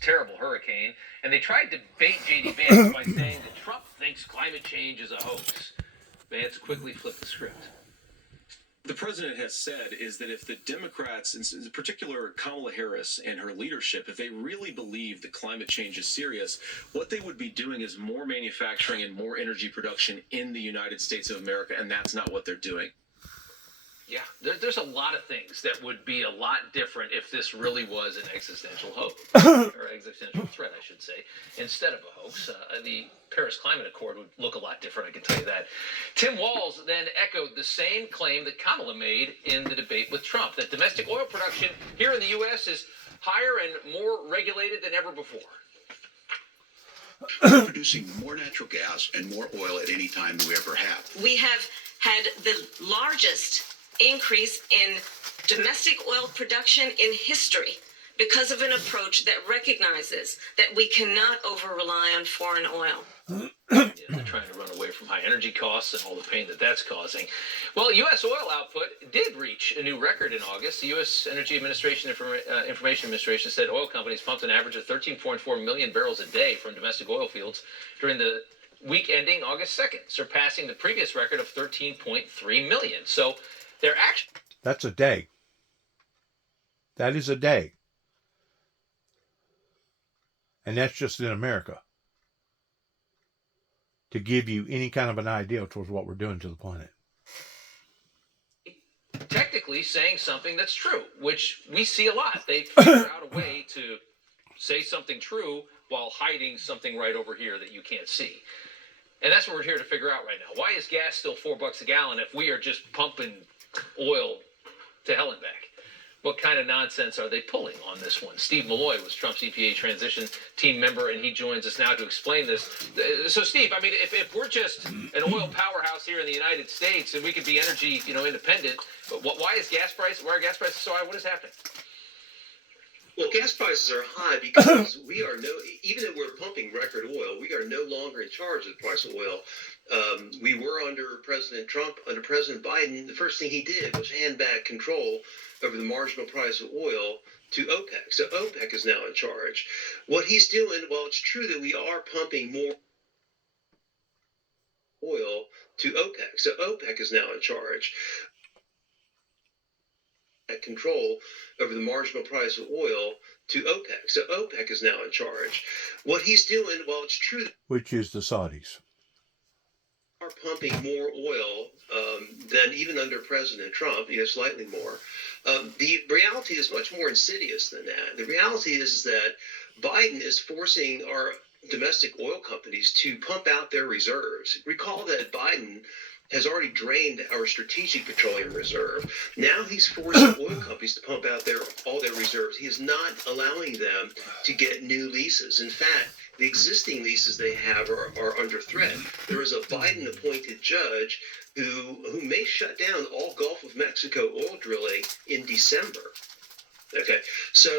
terrible hurricane, and they tried to bait J.D. Vance by saying that Trump thinks climate change is a hoax. Vance quickly flipped the script. The president has said is that if the Democrats, in particular Kamala Harris and her leadership, if they really believe that climate change is serious, what they would be doing is more manufacturing and more energy production in the United States of America, and that's not what they're doing. Yeah, there's a lot of things that would be a lot different if this really was an existential hoax, or existential threat, I should say, instead of a hoax. The Paris Climate Accord would look a lot different, I can tell you that. Tim Walz then echoed the same claim that Kamala made in the debate with Trump, that domestic oil production here in the U.S. is higher and more regulated than ever before. We're producing more natural gas and more oil at any time than we ever have. We have had the largest increase in domestic oil production in history because of an approach that recognizes that we cannot over-rely on foreign oil. Yeah, they're trying to run away from high energy costs and all the pain that that's causing. Well, U.S. oil output did reach a new record in August. The U.S. Energy Administration Information Administration said oil companies pumped an average of 13.4 million barrels a day from domestic oil fields during the week ending August 2nd, surpassing the previous record of 13.3 million. So they're actually... That's a day. That is a day. And that's just in America. To give you any kind of an idea towards what we're doing to the planet. Technically saying something that's true, which we see a lot. They figure out a way to say something true while hiding something right over here that you can't see. And that's what we're here to figure out right now. Why is gas still $4 a gallon if we are just pumping oil to hell and back? What kind of nonsense are they pulling on this one? Steve Malloy was Trump's EPA transition team member, and he joins us now to explain this. So, Steve, I mean, if we're just an oil powerhouse here in the United States and we could be energy, independent, but why are gas prices so high? What is happening? Well, gas prices are high because even though we're pumping record oil, we are no longer in charge of the price of oil. We were under President Trump, under President Biden. The first thing he did was hand back control over the marginal price of oil to OPEC. So OPEC is now in charge. What he's doing, while it's true that we are pumping more oil to OPEC, so OPEC is now in charge. Control over the marginal price of oil to OPEC. So OPEC is now in charge. What he's doing, while it's true, which is the Saudis, are pumping more oil than even under President Trump, slightly more. The reality is much more insidious than that. The reality is that Biden is forcing our domestic oil companies to pump out their reserves. Recall that Biden has already drained our strategic petroleum reserve. Now he's forcing oil companies to pump out all their reserves. He is not allowing them to get new leases. In fact, the existing leases they have are under threat. There is a Biden-appointed judge who may shut down all Gulf of Mexico oil drilling in December. Okay, so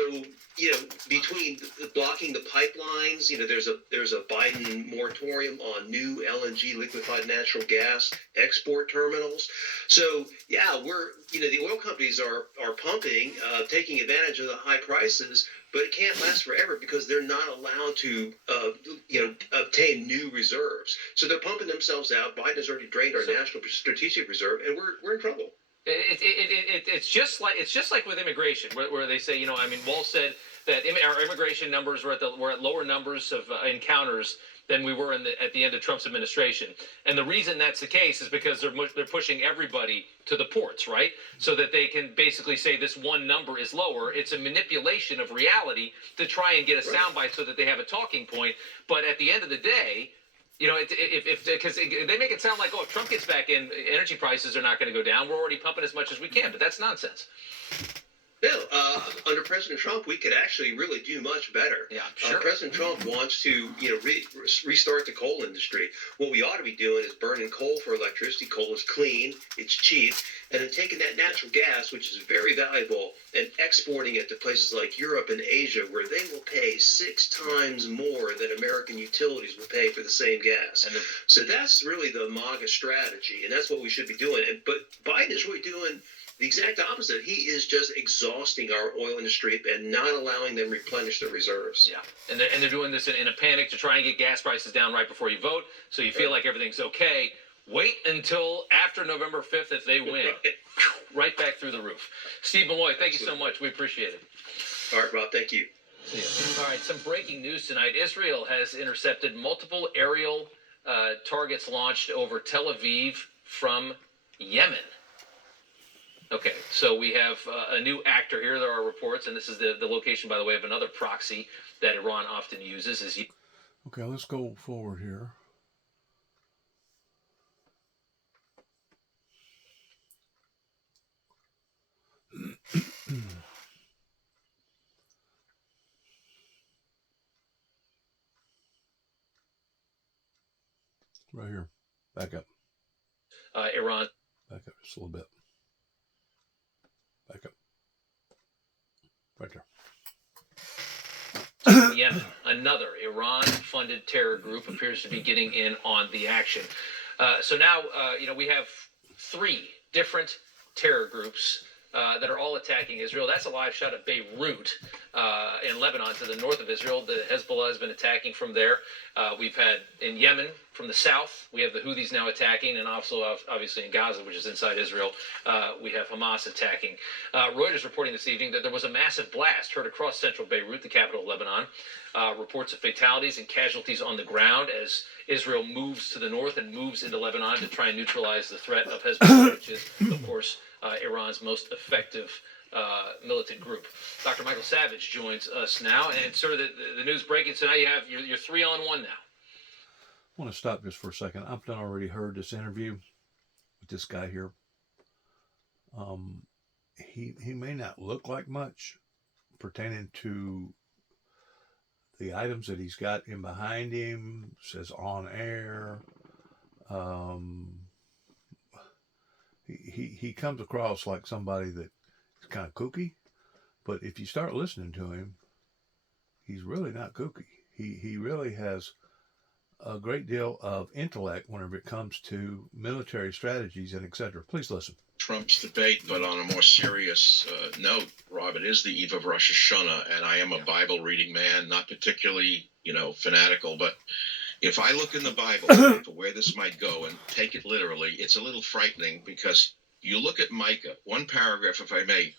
between blocking the pipelines, there's a Biden moratorium on new LNG, liquefied natural gas export terminals. So the oil companies are pumping, taking advantage of the high prices, but it can't last forever because they're not allowed to obtain new reserves. So they're pumping themselves out. Biden has already drained our national strategic reserve, and we're in trouble. It's just like with immigration, where they say, Walz said that our immigration numbers were at lower numbers of encounters than we were at the end of Trump's administration. And the reason that's the case is because they're pushing everybody to the ports, right? So that they can basically say this one number is lower. It's a manipulation of reality to try and get a soundbite so that they have a talking point. But at the end of the day, because they make it sound like, if Trump gets back in, energy prices are not going to go down. We're already pumping as much as we can, but that's nonsense. No, under President Trump, we could actually really do much better. Yeah, sure. President Trump wants to, restart the coal industry. What we ought to be doing is burning coal for electricity. Coal is clean, it's cheap, and then taking that natural gas, which is very valuable and exporting it to places like Europe and Asia, where they will pay 6 times more than American utilities will pay for the same gas. So that's really the MAGA strategy, and that's what we should be doing. But Biden is really doing the exact opposite. He is just exhausting our oil industry and not allowing them to replenish their reserves. Yeah, and they're doing this in a panic to try and get gas prices down right before you vote, so you feel like everything's okay. Wait until after November 5th if they win. Right back through the roof. Steve Malloy, thank you so much. We appreciate it. All right, Rob, thank you. See ya. All right, some breaking news tonight. Israel has intercepted multiple aerial targets launched over Tel Aviv from Yemen. Okay, so we have a new actor here. There are reports, and this is the location, by the way, of another proxy that Iran often uses. Okay, let's go forward here. Right here. Back up. Iran. Back up just a little bit. Back up. Right there. Yemen, another Iran-funded terror group, appears to be getting in on the action. So now, we have 3 different terror groups that are all attacking Israel. That's a live shot of Beirut in Lebanon, to the north of Israel. The Hezbollah has been attacking from there. We've had in Yemen from the south, we have the Houthis now attacking, and also obviously in Gaza, which is inside Israel, we have Hamas attacking. Reuters reporting this evening that there was a massive blast heard across central Beirut, the capital of Lebanon. Reports of fatalities and casualties on the ground as Israel moves to the north and moves into Lebanon to try and neutralize the threat of Hezbollah, which is, of course, Iran's most effective militant group. Dr. Michael Savage joins us now, and sort of the news breaking. So now you have your 3-on-1 now. I want to stop just for a second. I've done already heard this interview with this guy here. He may not look like much pertaining to the items that he's got in behind him. Says on air. He comes across like somebody that is kind of kooky, but if you start listening to him, he's really not kooky. He really has a great deal of intellect whenever it comes to military strategies and etc. Please listen. Trump's debate, but on a more serious note, Rob, it is the eve of Rosh Hashanah, and I am a Bible reading man, not particularly, fanatical, but if I look in the Bible for where this might go and take it literally, it's a little frightening, because you look at Micah, one paragraph, if I may,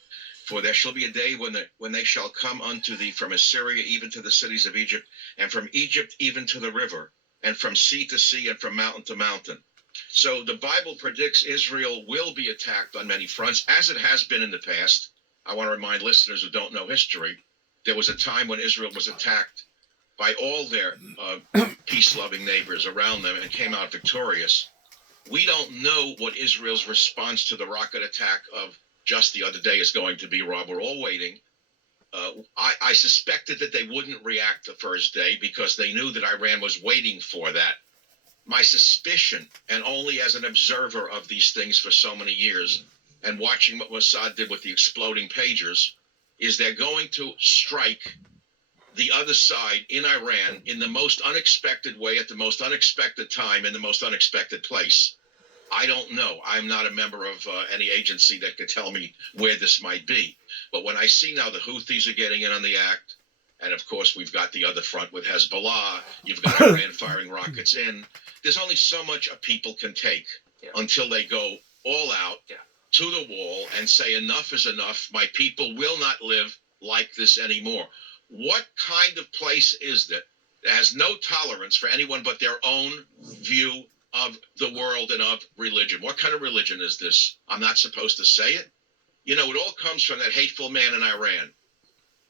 for there shall be a day when they shall come unto thee from Assyria even to the cities of Egypt, and from Egypt even to the river, and from sea to sea, and from mountain to mountain. So the Bible predicts Israel will be attacked on many fronts, as it has been in the past. I want to remind listeners who don't know history, there was a time when Israel was attacked by all their peace-loving neighbors around them and came out victorious. We don't know what Israel's response to the rocket attack of just the other day is going to be, Rob. We're all waiting. I suspected that they wouldn't react the first day because they knew that Iran was waiting for that. My suspicion, and only as an observer of these things for so many years, and watching what Mossad did with the exploding pagers, is they're going to strike the other side in Iran in the most unexpected way, at the most unexpected time, in the most unexpected place. I don't know. I'm not a member of any agency that could tell me where this might be. But when I see now the Houthis are getting in on the act, and of course we've got the other front with Hezbollah, you've got Iran firing rockets in, there's only so much a people can take until they go all out to the wall and say enough is enough. My people will not live like this anymore. What kind of place is that has no tolerance for anyone but their own view of the world and of religion? What kind of religion is this? I'm not supposed to say it. It all comes from that hateful man in Iran,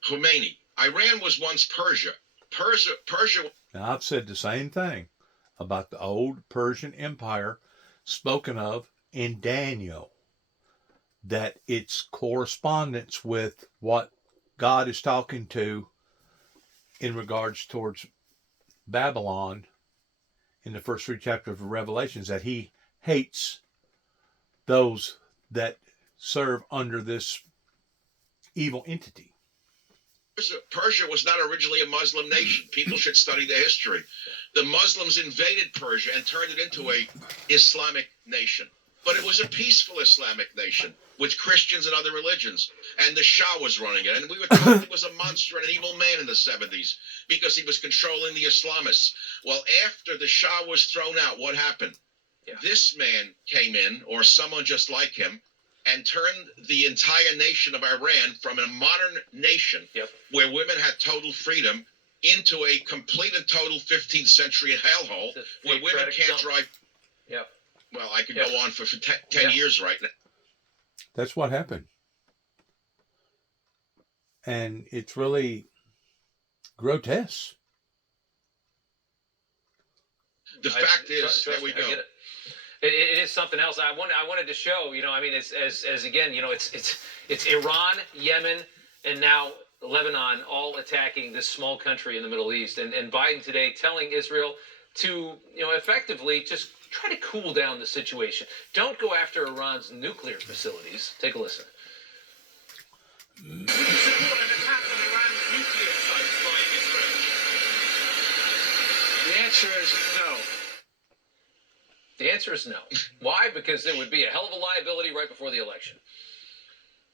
Khomeini. Iran was once Persia. Persia. Now, I've said the same thing about the old Persian Empire spoken of in Daniel, that its correspondence with what God is talking to in regards towards Babylon in the first 3 chapters of Revelations, that he hates those that serve under this evil entity. Persia was not originally a Muslim nation. People should study the history. The Muslims invaded Persia and turned it into a Islamic nation. But it was a peaceful Islamic nation with Christians and other religions. And the Shah was running it. And we were told he was a monster and an evil man in the 70s because he was controlling the Islamists. Well, after the Shah was thrown out, what happened? Yeah. This man came in, or someone just like him, and turned the entire nation of Iran from a modern nation where women had total freedom into a complete and total 15th century hellhole where women can't drive. Yeah. Well, I could go on for 10 years right now. That's what happened. And it's really grotesque. The fact is, there we go. It is something else. I wanted to show, I mean, as again, it's Iran, Yemen, and now Lebanon all attacking this small country in the Middle East. And Biden today telling Israel to, effectively just try to cool down the situation. Don't go after Iran's nuclear facilities. Take a listen. The answer is no. The answer is no. Why? Because there would be a hell of a liability right before the election.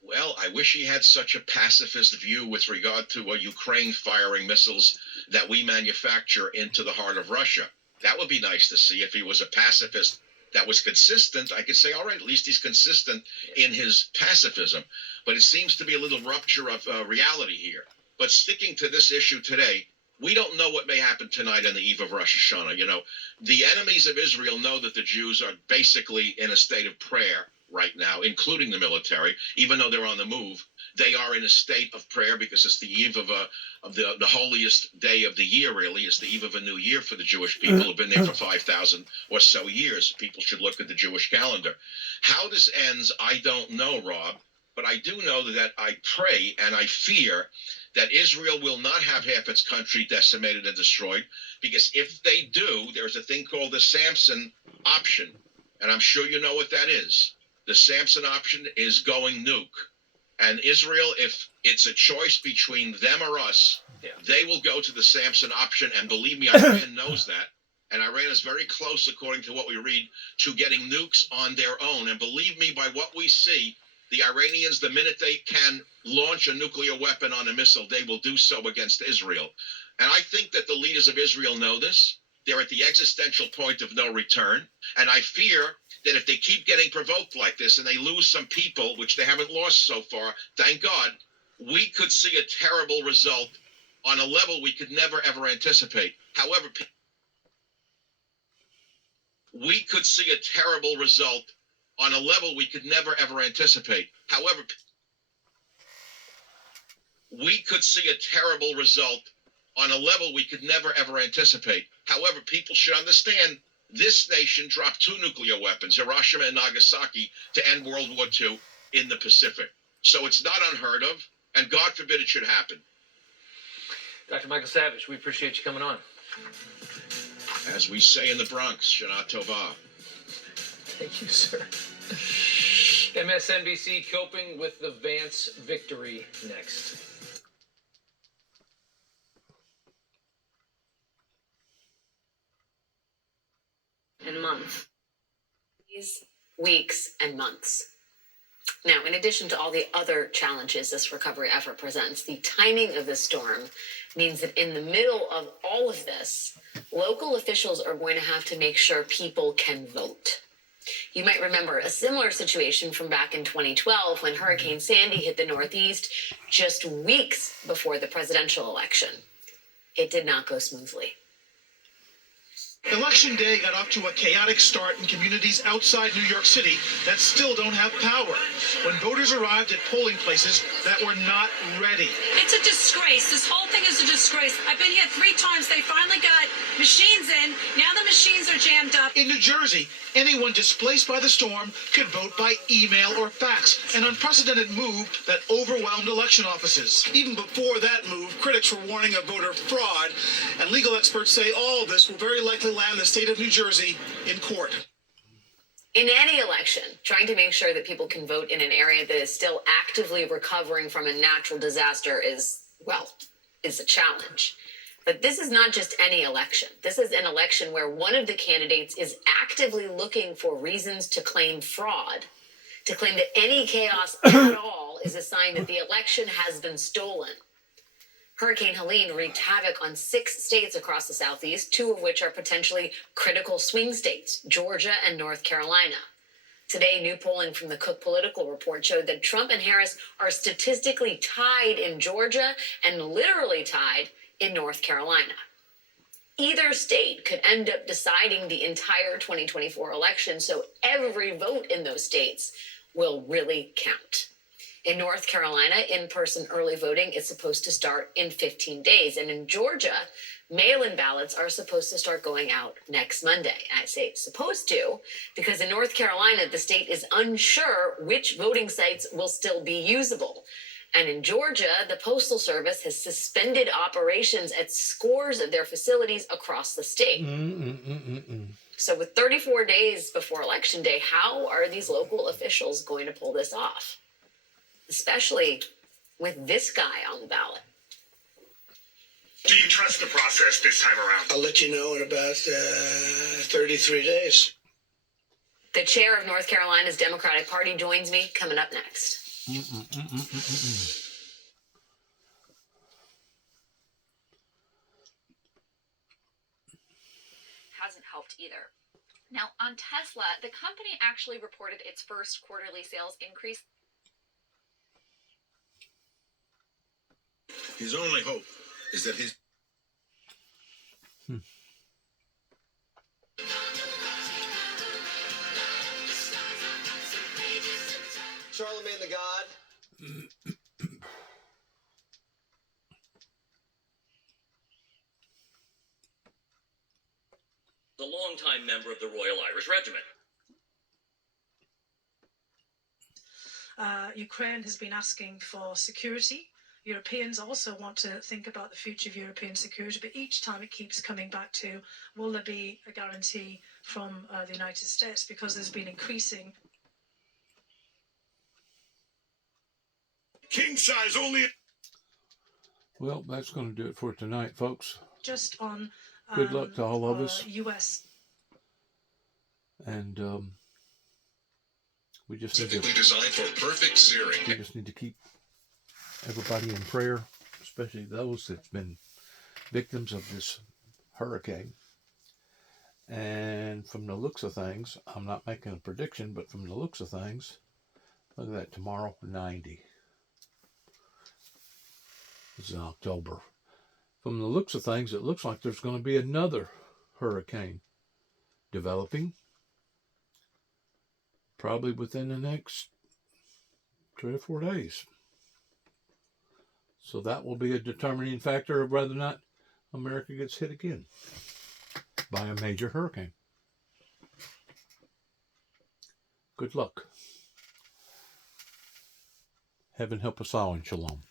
Well, I wish he had such a pacifist view with regard to Ukraine firing missiles that we manufacture into the heart of Russia. That would be nice to see. If he was a pacifist that was consistent, I could say, all right, at least he's consistent in his pacifism. But it seems to be a little rupture of reality here. But sticking to this issue today, we don't know what may happen tonight on the eve of Rosh Hashanah. The enemies of Israel know that the Jews are basically in a state of prayer right now, including the military, even though they're on the move. They are in a state of prayer because it's the eve of the holiest day of the year, really. It's the eve of a new year for the Jewish people who've been there for 5,000 or so years. People should look at the Jewish calendar. How this ends, I don't know, Rob, but I do know that I pray and I fear that Israel will not have half its country decimated and destroyed, because if they do, there's a thing called the Samson option, and I'm sure you know what that is. The Samson option is going nuke. And Israel, if it's a choice between them or us, they will go to the Samson option, and believe me, Iran knows that. And Iran is very close, according to what we read, to getting nukes on their own. And believe me, by what we see, the Iranians, the minute they can launch a nuclear weapon on a missile, they will do so against Israel. And I think that the leaders of Israel know this. They're at the existential point of no return. And I fear that if they keep getting provoked like this and they lose some people, which they haven't lost so far, thank God, we could see a terrible result on a level we could never, ever anticipate. However, we could see a terrible result on a level we could never, ever anticipate. However, we could see a terrible result on a level we could never, ever anticipate. However, people should understand this nation dropped 2 nuclear weapons, Hiroshima and Nagasaki, to end World War II in the Pacific. So it's not unheard of, and God forbid it should happen. Dr. Michael Savage, we appreciate you coming on. As we say in the Bronx, Shana Tova. Thank you, sir. MSNBC coping with the Vance victory next. And months. These weeks and months. Now, in addition to all the other challenges this recovery effort presents, the timing of the storm means that in the middle of all of this, local officials are going to have to make sure people can vote. You might remember a similar situation from back in 2012 when Hurricane Sandy hit the Northeast just weeks before the presidential election. It did not go smoothly. Election day got off to a chaotic start in communities outside New York City that still don't have power, when voters arrived at polling places that were not ready. It's a disgrace. This whole thing is a disgrace. I've been here 3 times. They finally got machines in. Now the machines are jammed up. In New Jersey, anyone displaced by the storm could vote by email or fax, an unprecedented move that overwhelmed election offices. Even before that move, critics were warning of voter fraud, and legal experts say all this will very likely land the state of New Jersey in court. In any election, trying to make sure that people can vote in an area that is still actively recovering from a natural disaster is a challenge. But this is not just any election. This is an election where one of the candidates is actively looking for reasons to claim fraud, to claim that any chaos at all is a sign that the election has been stolen. Hurricane Helene wreaked havoc on 6 states across the Southeast, 2 of which are potentially critical swing states, Georgia and North Carolina. Today, new polling from the Cook Political Report showed that Trump and Harris are statistically tied in Georgia and literally tied in North Carolina. Either state could end up deciding the entire 2024 election, so every vote in those states will really count. In North Carolina, in-person early voting is supposed to start in 15 days. And in Georgia, mail-in ballots are supposed to start going out next Monday. I say supposed to because in North Carolina, the state is unsure which voting sites will still be usable. And in Georgia, the Postal Service has suspended operations at scores of their facilities across the state. So with 34 days before Election Day, how are these local officials going to pull this off? Especially with this guy on the ballot. Do you trust the process this time around? I'll let you know in about 33 days. The chair of North Carolina's Democratic Party joins me coming up next. Hasn't helped either. Now, on Tesla, the company actually reported its first quarterly sales increase. His only hope is that his Charlemagne the God. The longtime member of the Royal Irish Regiment. Ukraine has been asking for security. Europeans also want to think about the future of European security, but each time it keeps coming back to, will there be a guarantee from the United States? Because there's been increasing... King size only. Well, that's going to do it for tonight, folks. Just on... Good luck to all of us. U.S. And we just need typically designed for perfect searing. We just need to keep everybody in prayer, especially those that's been victims of this hurricane. And from the looks of things, I'm not making a prediction, but from the looks of things, look at that, tomorrow, 90. This is October. From the looks of things, it looks like there's going to be another hurricane developing, probably within the next 3 or 4 days. So that will be a determining factor of whether or not America gets hit again by a major hurricane. Good luck. Heaven help us all, and shalom.